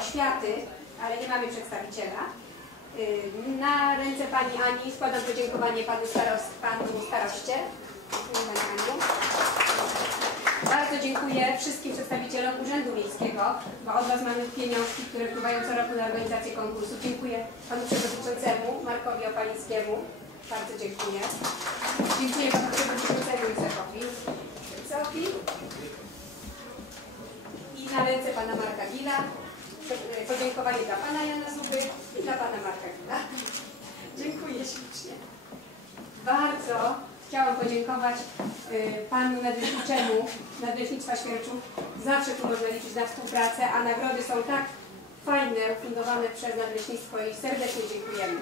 oświaty, ale nie mamy przedstawiciela. Y, Na ręce Pani Ani składam podziękowanie Panu, staros, panu Staroście. Bardzo dziękuję wszystkim przedstawicielom Urzędu Miejskiego, bo od Was mamy pieniążki, które wpływają co roku na organizację konkursu. Dziękuję Panu Przewodniczącemu Markowi Opalickiemu. Bardzo dziękuję. Dziękuję Panu Przewodniczącemu Józefowi. Józefowi. I na ręce Pana Marka Gila podziękowanie dla Pana Jana Zuby i dla Pana Marka Gila. Dziękuję ślicznie. Bardzo chciałam podziękować y, Panu Nadleśniczemu Nadleśnictwa Świerczów. Zawsze tu można liczyć na współpracę, a nagrody są tak fajne, fundowane przez Nadleśnictwo i serdecznie dziękujemy.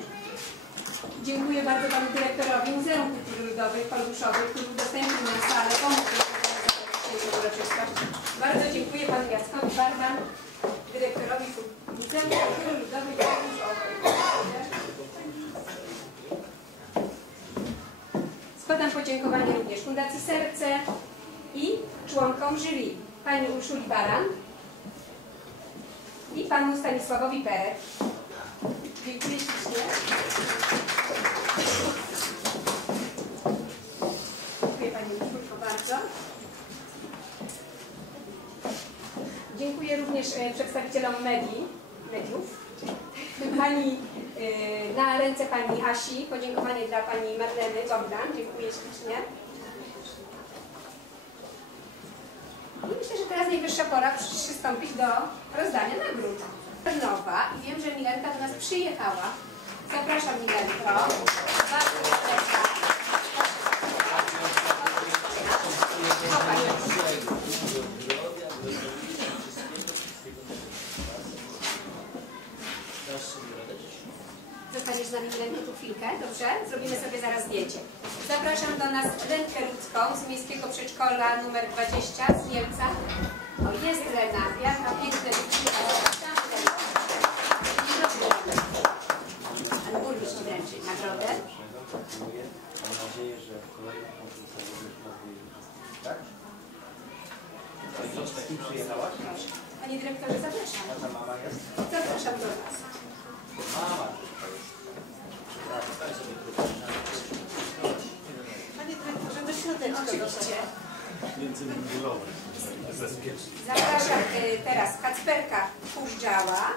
Dziękuję bardzo Panu Dyrektorowi Muzeum Kultury Ludowej w który udostępnił nam salę, pomógł. Bardzo dziękuję Panu Jackowi Barban, dyrektorowi Muzeum Kultury Ludowej Kolbuszowej. Składam podziękowanie również Fundacji Serce i członkom jury, Pani Urszuli Baran i Panu Stanisławowi Peret. Dziękuję ślicznie. Dziękuję Pani Urszulko bardzo. Dziękuję również e, przedstawicielom medii, mediów. Pani, e, na ręce Pani Asi, podziękowanie dla Pani Marleny Bogdan. Dziękuję ślicznie. I myślę, że teraz najwyższa pora przystąpić do rozdania nagród. Nowa i wiem, że Milenka do nas przyjechała. Zapraszam Milenko. Bardzo serdecznie. Z nami Milenko tu chwilkę, dobrze? Zrobimy sobie zaraz zdjęcie. Zapraszam do nas Renkę Ludzką z Miejskiego Przedszkola numer 20 z Niemca. O, jest Lena, jaka piękna dziewczyna. Pan burmistrz wręczy nagrodę. Mam nadzieję, że w kolejnym konkursie również Tak? I co, z takim przyjechałaś? Proszę. Panie dyrektorze, zapraszam. Mama jest? Zapraszam do nas. Mama to jest. Przepraszam, daj sobie tu. Panie dyrektorze, do środeczka Oczywiście. Międzymundurowy. Zapraszam y, teraz Kacperka Pużdżała,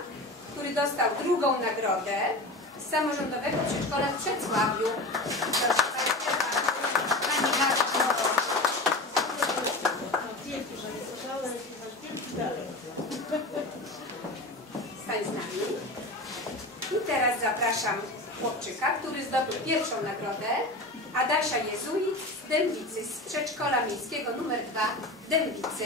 który dostał drugą nagrodę z samorządowego przedszkola w Przedsławiu. Stań z nami. I teraz zapraszam chłopczyka, który zdobył pierwszą nagrodę. Adasia Jezuit z Dębicy, przedszkola miejskiego numer 2 Dębicy.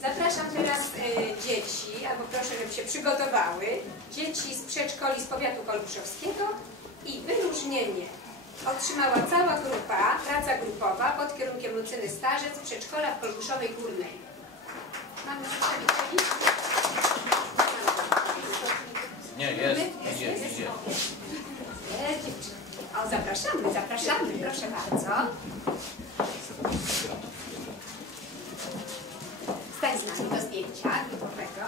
Zapraszam teraz e, dzieci, albo proszę, żeby się przygotowały. Dzieci z przedszkoli z powiatu kolbuszowskiego i wyróżnienie otrzymała cała grupa, praca grupowa pod kierunkiem Lucyny Starzec przedszkola w Kolbuszowej Górnej. Mamy przedstawicieli? Nie, jest. Idzie, jest, idzie. O, zapraszamy, zapraszamy, proszę bardzo. Stań z nami do zdjęcia grupowego.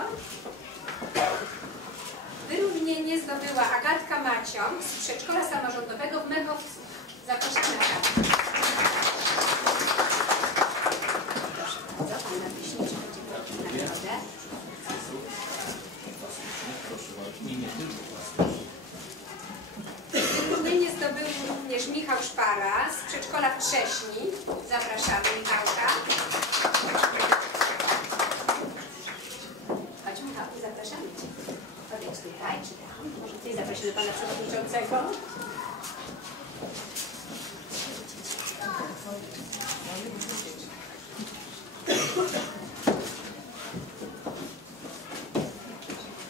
Wyróżnienie zdobyła Agatka Maciąg z przedszkola samorządowego w Mechowcu. Zapraszam na kawę. Proszę bardzo, pan nadleśniczy będzie prosił nagrodę. Nie, nie tylko. Wyróżnienie zdobył również Michał Szpara z przedszkola w Trześni. Zapraszamy Michałka. Chodź Michał, zapraszamy Cię. Podejdź tutaj, czy tam. Może tutaj zaprosimy Pana Przewodniczącego.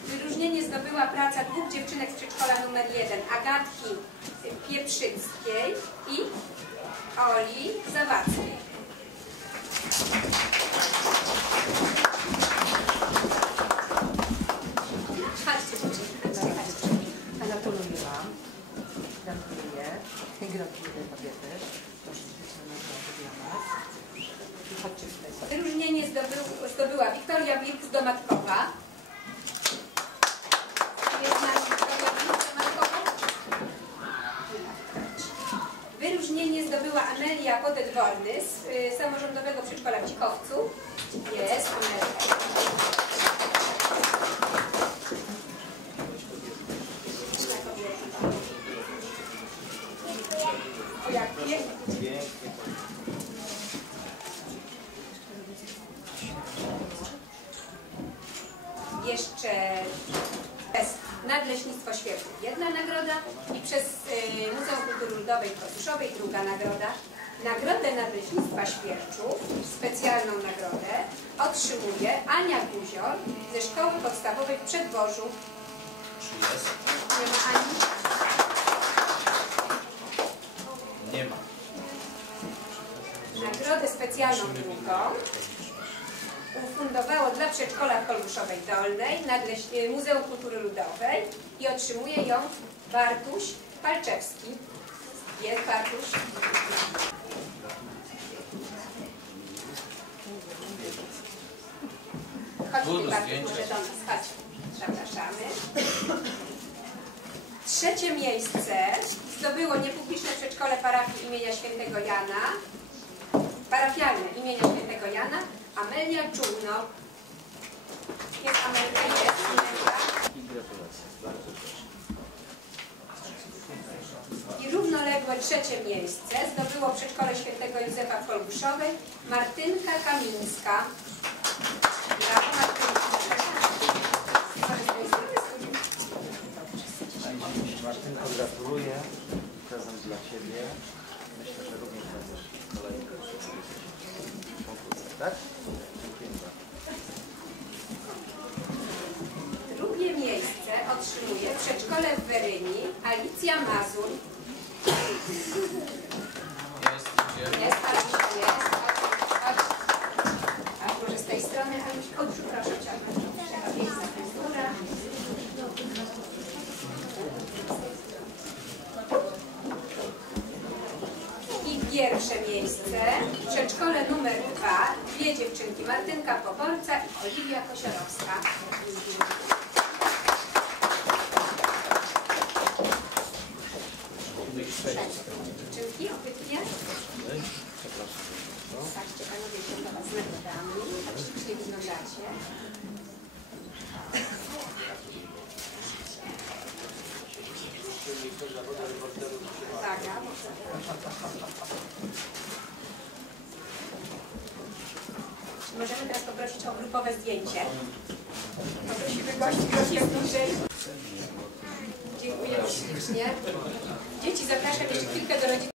Wyróżnienie zdobyła praca dwóch dziewczynek z przedszkola numer 1, Agatki Pieprzyckiej i Oli Zawadzkiej. Amelia Podet-Wolny z y, samorządowego przedszkola w Cikowcu. Jest. Jeszcze przez Nadleśnictwo Świerczów jedna nagroda i przez y, Muzeum Kultury Ludowej w Kostuszowej druga nagroda. Nagrodę Nadleśnictwa Świerczów, specjalną nagrodę, otrzymuje Ania Guzior ze Szkoły Podstawowej w Przedworzu. Czy jest? Nie ma Ani? Nie ma. Nagrodę specjalną drugą ufundowało dla przedszkola w Kolbuszowej Dolnej Nadleś- Muzeum Kultury Ludowej i otrzymuje ją Bartuś Palczewski. Jest Bartuś. Chodź Trudno ty Bartuś, zdjęcie. może do nas, chodź. Zapraszamy. Trzecie miejsce zdobyło niepubliczne przedszkole parafii imienia świętego Jana, parafialne imienia świętego Jana, Amelia Czulno. Jest Amelia, jest Amelia. Bardzo. I równoległe trzecie miejsce zdobyło przedszkole świętego Józefa w Kolbuszowej Martynka Kamińska. Brawo Martynka. Może z tej strony spójrz. Martynko, gratuluję. Prezent dla Ciebie. Myślę, że również będziesz kolejny w konkursach, tak? Dziękuję bardzo. Drugie miejsce otrzymuje w przedszkole w Weryni Alicja Mazur. Jest? Jest, Alusia, jest. Chodź, chodź. A może z tej strony, Alusia? O, przepraszam Cię. Trzeba miejsca. I pierwsze miejsce w przedszkole numer dwa dwie dziewczynki Martynka Poborca i Oliwia Kosiorowska. Dziewczynki, opytnie. Przepraszam panowie są do Was nagrodami. Tak ślicznie wyglądacie. Uwaga. Możemy teraz poprosić o grupowe zdjęcie. Poprosimy gości troszkę bliżej. Dziękujemy ślicznie. Chwilkę do rodziców.